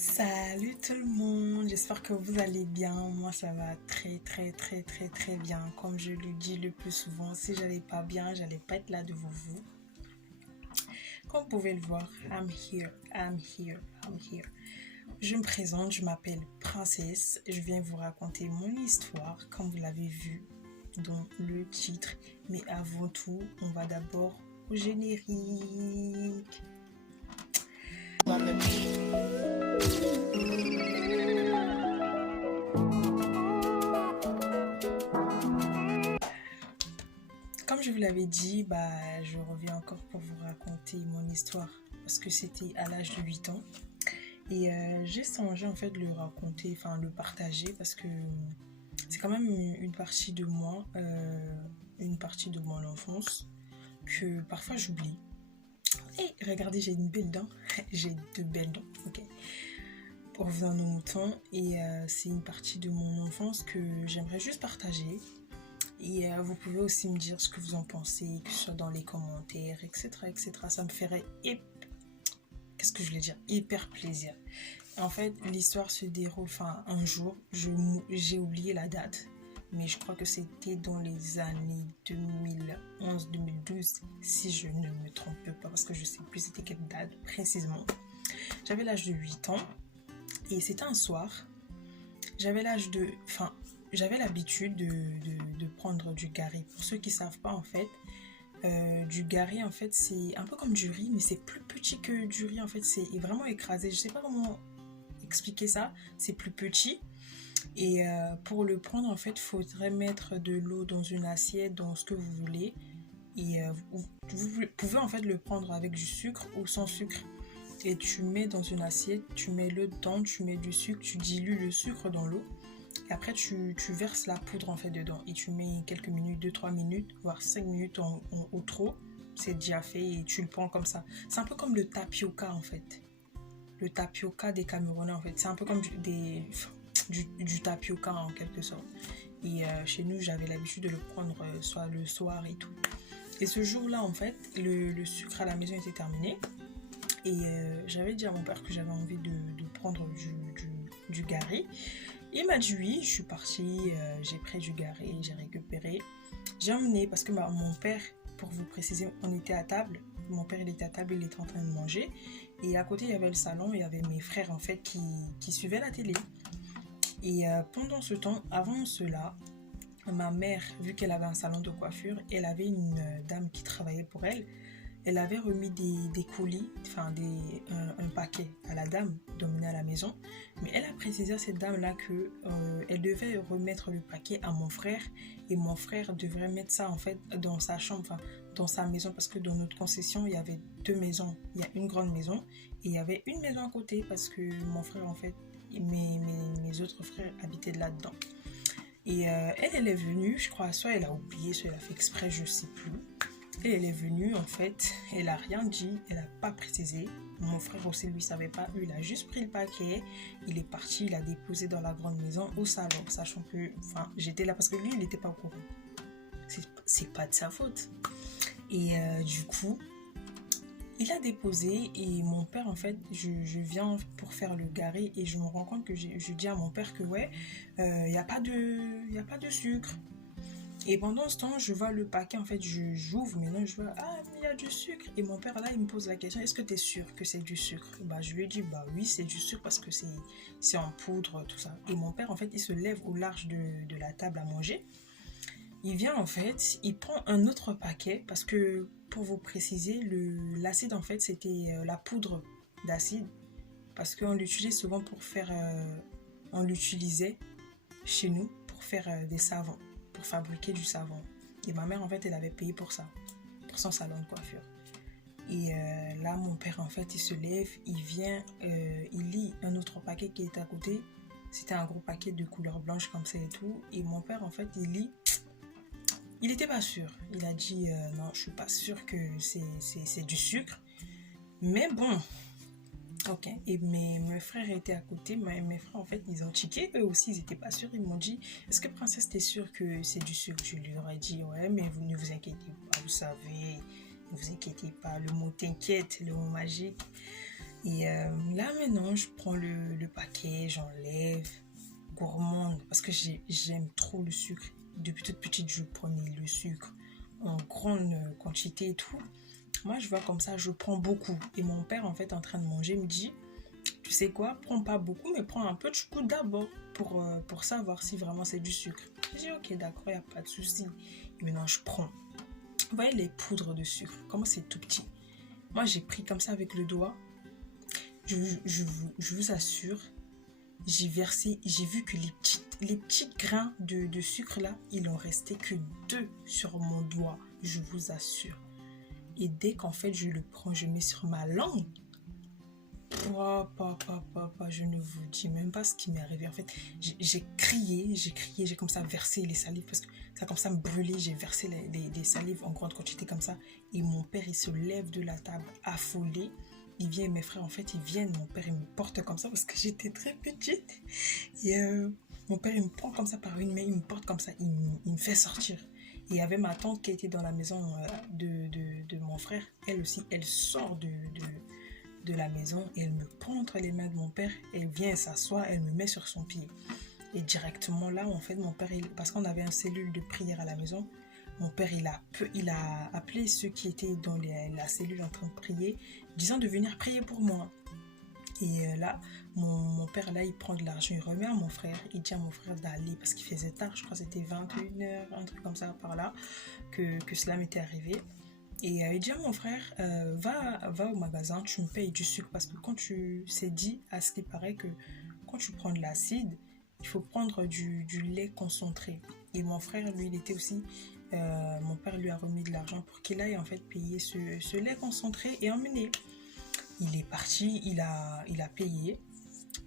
Salut tout le monde, j'espère que vous allez bien. Moi ça va très bien. Comme je le dis le plus souvent, si j'allais pas bien, j'allais pas être là devant vous. Comme vous pouvez le voir, I'm here. Je me présente, je m'appelle Princesse. Je viens vous raconter mon histoire, comme vous l'avez vu dans le titre. Mais avant tout, on va d'abord au générique. Comme je vous l'avais dit, je reviens encore pour vous raconter mon histoire parce que c'était à l'âge de 8 ans et j'ai songé en fait de le raconter, enfin le partager parce que c'est quand même une partie de moi, une partie de mon enfance que parfois j'oublie. Et regardez, j'ai une belle dent, j'ai deux belles dents, ok. Pour revenir à nos moutons, et c'est une partie de mon enfance que j'aimerais juste partager. Et vous pouvez aussi me dire ce que vous en pensez, que ce soit dans les commentaires, etc. Ça me ferait, qu'est-ce que je voulais dire, hyper plaisir. En fait, l'histoire se déroule, enfin, un jour, j'ai oublié la date, mais je crois que c'était dans les années 2011-2012, si je ne me trompe pas, parce que je sais plus c'était quelle date précisément. J'avais l'âge de 8 ans, et c'était un soir. J'avais l'habitude de prendre du gari. Pour ceux qui ne savent pas, en fait, du gari, en fait, c'est un peu comme du riz, mais c'est plus petit que du riz, en fait, c'est vraiment écrasé. Je ne sais pas comment expliquer ça, c'est plus petit. Et pour le prendre, en fait, il faudrait mettre de l'eau dans une assiette, dans ce que vous voulez. Et vous pouvez, en fait, le prendre avec du sucre ou sans sucre. Et tu mets dans une assiette, tu mets l'eau dedans, tu mets du sucre, tu dilues le sucre dans l'eau. Et après, tu verses la poudre en fait dedans et tu mets quelques minutes, 2-3 minutes, voire 5 minutes au trop. C'est déjà fait et tu le prends comme ça. C'est un peu comme le tapioca en fait. Le tapioca des Camerounais en fait. C'est un peu comme du tapioca en quelque sorte. Et chez nous, j'avais l'habitude de le prendre soit le soir et tout. Et ce jour-là, en fait, le sucre à la maison était terminé. Et j'avais dit à mon père que j'avais envie de prendre du gari. Il m'a dit oui, je suis partie, j'ai pris du gari, j'ai récupéré. J'ai emmené parce que mon père, pour vous préciser, on était à table. Mon père, il était à table, il était en train de manger. Et à côté, il y avait le salon, il y avait mes frères en fait qui suivaient la télé. Et pendant ce temps, avant cela, ma mère, vu qu'elle avait un salon de coiffure, elle avait une dame qui travaillait pour elle. Elle avait remis des colis, enfin un paquet à la dame d'emmener à la maison. Mais elle a précisé à cette dame-là que elle devait remettre le paquet à mon frère. Et mon frère devrait mettre ça en fait dans sa chambre, enfin dans sa maison. Parce que dans notre concession, il y avait deux maisons. Il y a une grande maison et il y avait une maison à côté. Parce que mon frère en fait, mes autres frères habitaient là-dedans. Et elle est venue, je crois, soit elle a oublié, soit elle a fait exprès, je sais plus. Et elle est venue, en fait, elle a rien dit, elle n'a pas précisé. Mon frère aussi, lui, savait pas. Lui, il a juste pris le paquet, il est parti, il a déposé dans la grande maison au salon, sachant que, enfin, j'étais là parce que lui, il n'était pas au courant. C'est pas de sa faute. Et du coup, il a déposé et mon père, en fait, je viens pour faire le gari et je me rends compte que je dis à mon père que ouais, il n'y a pas de sucre. Et pendant ce temps, je vois le paquet, en fait, j'ouvre, mais non, je vois, ah, mais il y a du sucre. Et mon père, là, il me pose la question, est-ce que tu es sûr que c'est du sucre? Je lui ai dit, oui, c'est du sucre parce que c'est en poudre, tout ça. Et mon père, en fait, il se lève au large de la table à manger. Il vient, en fait, il prend un autre paquet parce que, pour vous préciser, l'acide, en fait, c'était la poudre d'acide. Parce qu'on l'utilisait souvent pour faire, on l'utilisait chez nous pour faire des savons, pour fabriquer du savon. Et ma mère, en fait, elle avait payé pour ça, pour son salon de coiffure. Et là, mon père, en fait, il se lève, il vient, il lit un autre paquet qui est à côté. C'était un gros paquet de couleur blanche comme ça et tout. Et mon père, en fait, il lit. Il n'était pas sûr. Il a dit, non, je suis pas sûr que c'est du sucre. Mais bon, ok. Et mes frères étaient à côté. Mes frères, en fait, ils ont checké. Eux aussi, ils n'étaient pas sûrs. Ils m'ont dit, est-ce que Princesse, t'es sûre que c'est du sucre? Je leur ai dit, ouais, mais vous ne vous inquiétez pas. Vous savez, ne vous inquiétez pas. Le mot t'inquiète, le mot magique. Et là maintenant, je prends le paquet, j'enlève, gourmande, parce que j'aime trop le sucre. Depuis toute petite, je prenais le sucre en grande quantité et tout. Moi, je vois comme ça, je prends beaucoup. Et mon père, en fait, en train de manger, me dit, tu sais quoi, prends pas beaucoup, mais prends un peu de chocolat d'abord pour savoir si vraiment c'est du sucre. Je dis, ok, d'accord, il n'y a pas de souci. Et maintenant, je prends. Vous voyez les poudres de sucre, comment c'est tout petit. Moi, j'ai pris comme ça avec le doigt. Je vous assure, j'ai versé, j'ai vu que les petits grains de sucre là, il en restait que 2 sur mon doigt, je vous assure. Et dès qu'en fait je le prends, je mets sur ma langue. Je ne vous dis même pas ce qui m'est arrivé. En fait, j'ai crié, j'ai comme ça versé les salives parce que ça comme ça me brûlait. J'ai versé les salives en grande quantité comme ça. Et mon père, il se lève de la table affolé. Il vient, mes frères, en fait, ils viennent. Mon père, il me porte comme ça parce que j'étais très petite. Et mon père, il me prend comme ça par une main, il me porte comme ça, il me fait sortir. Et il y avait ma tante qui était dans la maison de mon frère. Elle aussi, elle sort de la maison et elle me prend entre les mains de mon père. Elle vient s'asseoir, elle me met sur son pied. Et directement là, en fait, mon père, parce qu'on avait une cellule de prière à la maison, mon père, il a appelé ceux qui étaient dans la cellule en train de prier, disant de venir prier pour moi. Et là, mon père, là, il prend de l'argent, il remet à mon frère. Il dit à mon frère d'aller, parce qu'il faisait tard, je crois que c'était 21h, un truc comme ça, par là, que cela m'était arrivé. Et il dit à mon frère, va au magasin, tu me payes du sucre. Parce que quand tu s'est dit, à ce qui paraît que quand tu prends de l'acide, il faut prendre du lait concentré. Et mon frère, lui, il était aussi... mon père lui a remis de l'argent pour qu'il aille en fait payer ce lait concentré et emmener. Il est parti, il a payé,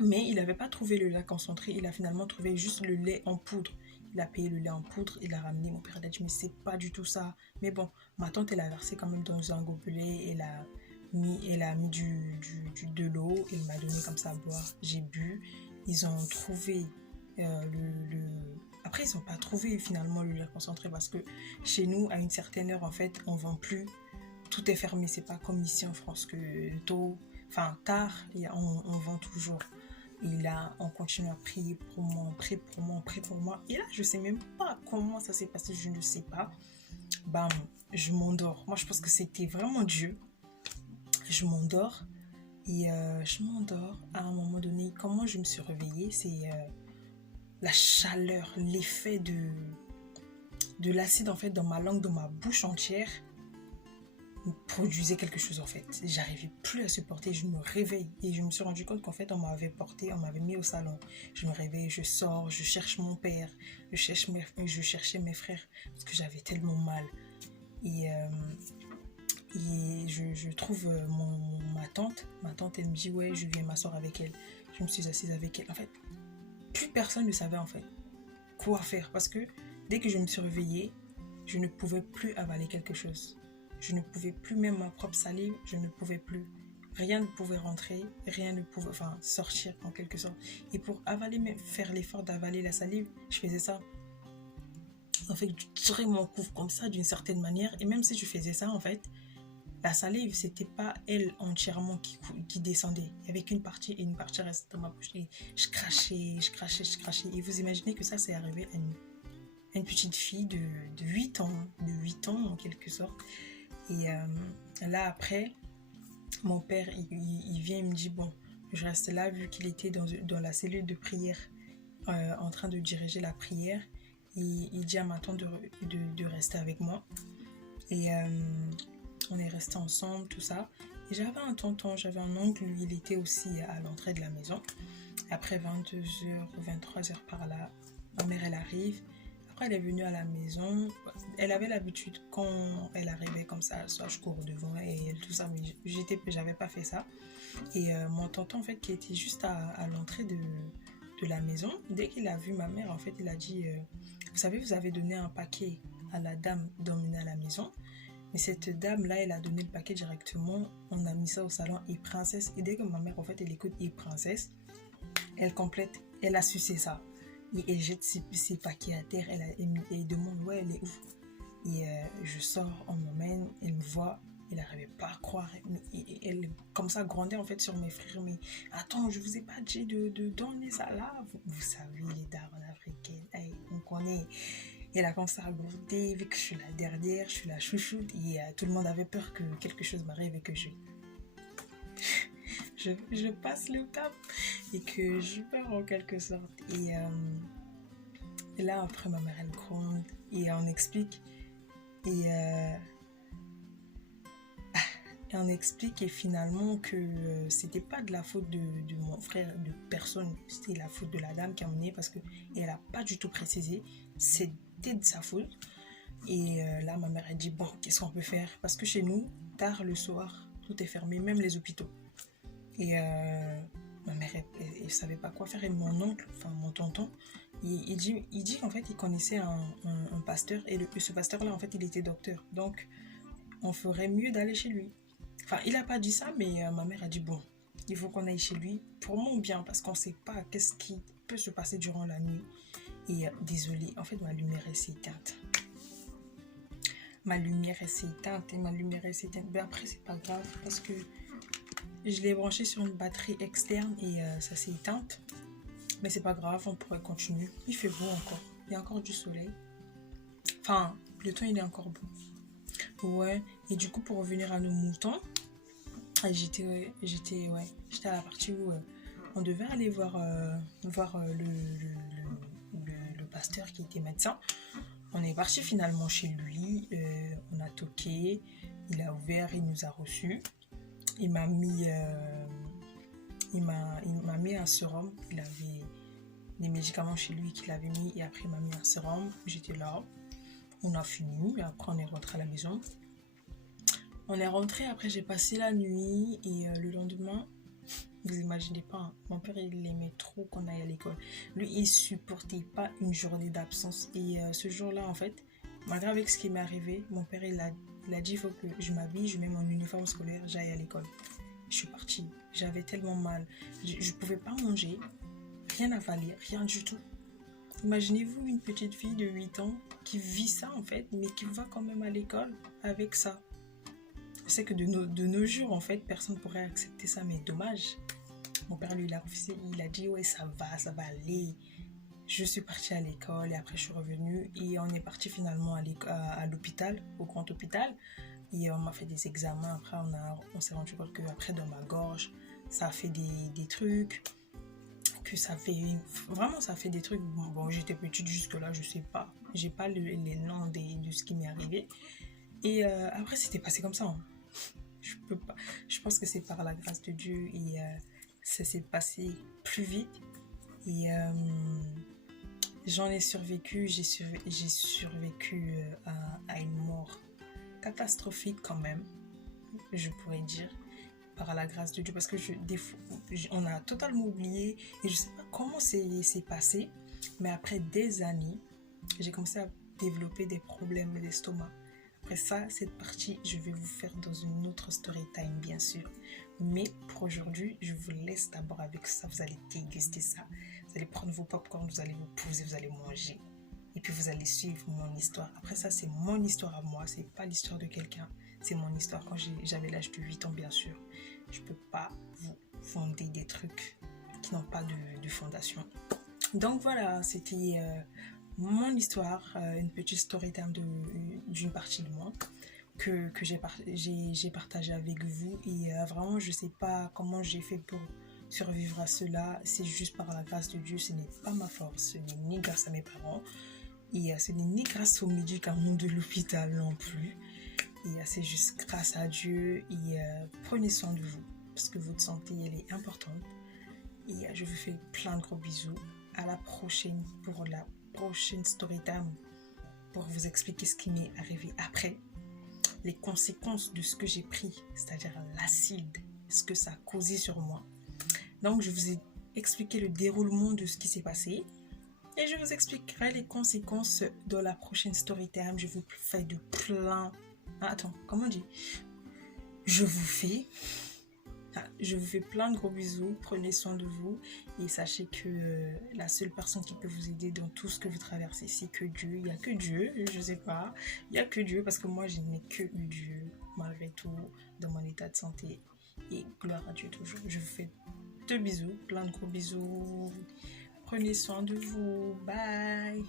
mais il n'avait pas trouvé le lait concentré, il a finalement trouvé juste le lait en poudre. Il a payé le lait en poudre, il l'a ramené. Mon père a dit, mais c'est pas du tout ça. Mais bon, ma tante, elle a versé quand même dans un gobelet, elle a mis de l'eau, elle m'a donné comme ça à boire. J'ai bu, ils ont trouvé Après, ils n'ont pas trouvé finalement le lait concentré parce que chez nous, à une certaine heure, en fait, on ne vend plus. Tout est fermé, c'est pas comme ici en France que tard, on vend toujours. Et là, on continue à prier pour moi, on prie pour moi, on prie pour moi. Et là, je sais même pas comment ça s'est passé, je ne sais pas. Bam, je m'endors. Moi, je pense que c'était vraiment Dieu. Je m'endors et je m'endors. À un moment donné, comment je me suis réveillée, c'est la chaleur, l'effet de l'acide en fait dans ma langue, dans ma bouche entière. Produisait quelque chose en fait. J'arrivais plus à supporter, je me réveille et je me suis rendu compte qu'en fait on m'avait porté, on m'avait mis au salon. Je me réveille, je sors, je cherche mon père, je cherchais mes frères parce que j'avais tellement mal. Et je trouve ma tante elle me dit ouais je viens m'asseoir avec elle. Je me suis assise avec elle. En fait, plus personne ne savait en fait quoi faire parce que dès que je me suis réveillée, je ne pouvais plus avaler quelque chose. Je ne pouvais plus, même ma propre salive, je ne pouvais plus. Rien ne pouvait rentrer, rien ne pouvait sortir en quelque sorte. Et pour avaler, même faire l'effort d'avaler la salive, je faisais ça. En fait, je tirais mon couvre comme ça d'une certaine manière. Et même si je faisais ça, en fait, la salive, c'était pas elle entièrement qui descendait. Il y avait qu'une partie et une partie restait dans ma bouche. Et je crachais. Et vous imaginez que ça, c'est arrivé à une petite fille de 8 ans en quelque sorte. Et là après, mon père, il vient et me dit, bon, je reste là vu qu'il était dans la cellule de prière en train de diriger la prière. Il dit à ma tante de rester avec moi. Et on est restés ensemble, tout ça. Et j'avais un tonton, j'avais un oncle, lui, il était aussi à l'entrée de la maison. Après 22h, 23h par là, ma mère, elle arrive. Après, elle est venue à la maison. Elle avait l'habitude, quand elle arrivait comme ça, soit je cours devant et tout ça, mais j'avais pas fait ça. Et mon tonton, en fait, qui était juste à l'entrée de la maison, dès qu'il a vu ma mère, en fait, il a dit vous savez, vous avez donné un paquet à la dame d'emmener à la maison. Mais cette dame-là, elle a donné le paquet directement. On a mis ça au salon et princesse. Et dès que ma mère, en fait, elle écoute et princesse, elle complète, elle a sucé ça. Et elle jette ses paquets à terre, elle demande ouais elle est où. Et je sors, on m'emmène, elle me voit Il n'arrivait pas à croire. Elle, comme ça, grondait en fait sur mes frères. Mais attends, je vous ai pas dit de donner ça là. Vous savez, les darons africaines, hey, on connaît. Elle a commencé à gronder, vu que je suis la dernière, je suis la chouchoute. Et tout le monde avait peur que quelque chose m'arrive et que je passe le cap et que je peur en quelque sorte. Et là, après, ma mère, elle gronde et on explique. Et on explique et finalement que c'était pas de la faute de mon frère, de personne, c'était la faute de la dame qui a mené parce qu'elle a pas du tout précisé, c'était de sa faute. Et là, ma mère a dit, bon, qu'est-ce qu'on peut faire? Parce que chez nous, tard le soir, tout est fermé, même les hôpitaux. Et ma mère, elle savait pas quoi faire. Et mon oncle, enfin mon tonton, il dit qu'en fait, il connaissait un pasteur. Et ce pasteur-là, en fait, il était docteur. Donc, on ferait mieux d'aller chez lui. Enfin, il n'a pas dit ça, mais ma mère a dit, bon, il faut qu'on aille chez lui pour mon bien, parce qu'on ne sait pas qu'est-ce qui peut se passer durant la nuit. Et désolée, en fait, ma lumière s'est éteinte. Ma lumière s'est éteinte. Mais après, c'est pas grave, parce que je l'ai branchée sur une batterie externe et ça s'est éteinte. Mais c'est pas grave, on pourrait continuer. Il fait beau encore. Il y a encore du soleil. Enfin, le temps, il est encore beau. Ouais, et du coup, pour revenir à nos moutons, j'étais à la partie où on devait aller voir le pasteur qui était médecin. On est parti finalement chez lui, on a toqué, il a ouvert, il nous a reçus. Il m'a mis un sérum, il avait des médicaments chez lui qu'il avait mis et après il m'a mis un sérum, j'étais là. On a fini, et après on est rentré à la maison. On est rentré, après j'ai passé la nuit et le lendemain, vous imaginez pas, hein, mon père il aimait trop qu'on aille à l'école. Lui il supportait pas une journée d'absence et ce jour-là en fait, malgré avec ce qui m'est arrivé, mon père il a dit il faut que je m'habille, je mets mon uniforme scolaire, j'aille à l'école. Je suis partie, j'avais tellement mal, je pouvais pas manger, rien avaler, rien du tout. Imaginez-vous une petite fille de 8 ans qui vit ça en fait, mais qui va quand même à l'école avec ça. C'est que de nos jours en fait, personne ne pourrait accepter ça, mais dommage. Mon père lui il a refusé, il a dit ouais ça va aller. Je suis partie à l'école et après je suis revenue et on est parti finalement à l'hôpital, au grand hôpital. Et on m'a fait des examens, après on s'est rendu compte qu'après dans ma gorge, ça a fait des trucs. Que ça fait vraiment ça fait des trucs bon j'étais petite jusque là je sais pas j'ai pas les noms de ce qui m'est arrivé et après c'était passé comme ça hein. Je peux pas, je pense que c'est par la grâce de Dieu et ça s'est passé plus vite et j'en ai survécu, j'ai survécu à une mort catastrophique quand même, je pourrais dire, par la grâce de Dieu, parce que on a totalement oublié et je sais pas comment c'est passé, mais après des années, j'ai commencé à développer des problèmes d'estomac. Après ça, cette partie, je vais vous faire dans une autre story time, bien sûr. Mais pour aujourd'hui, je vous laisse d'abord avec ça. Vous allez déguster ça. Vous allez prendre vos popcorn, vous allez vous poser, vous allez manger. Et puis vous allez suivre mon histoire. Après ça, c'est mon histoire à moi. C'est pas l'histoire de quelqu'un. C'est mon histoire quand j'avais l'âge de 8 ans, bien sûr. Je peux pas vous fonder des trucs qui n'ont pas de fondation. Donc voilà, c'était mon histoire, une petite story time d'une partie de moi que j'ai partagé avec vous. Et vraiment, je sais pas comment j'ai fait pour survivre à cela. C'est juste par la grâce de Dieu. Ce n'est pas ma force. Ce n'est ni grâce à mes parents. Et ce n'est ni grâce aux médicaments de l'hôpital non plus. Et c'est juste grâce à Dieu. Et prenez soin de vous. Parce que votre santé, elle est importante. Et je vous fais plein de gros bisous. À la prochaine pour la prochaine story time. Pour vous expliquer ce qui m'est arrivé après. Les conséquences de ce que j'ai pris. C'est-à-dire l'acide. Ce que ça a causé sur moi. Donc je vous ai expliqué le déroulement de ce qui s'est passé. Et je vous expliquerai les conséquences dans la prochaine story time. Je vous fais de plein... Attends, comment on dit? Je vous fais plein de gros bisous. Prenez soin de vous. Et sachez que la seule personne qui peut vous aider dans tout ce que vous traversez, c'est que Dieu. Il n'y a que Dieu. Je ne sais pas. Il n'y a que Dieu parce que moi, je n'ai que Dieu. malgré tout, dans mon état de santé. Et gloire à Dieu toujours. Je vous fais de bisous, plein de gros bisous. Prenez soin de vous. Bye.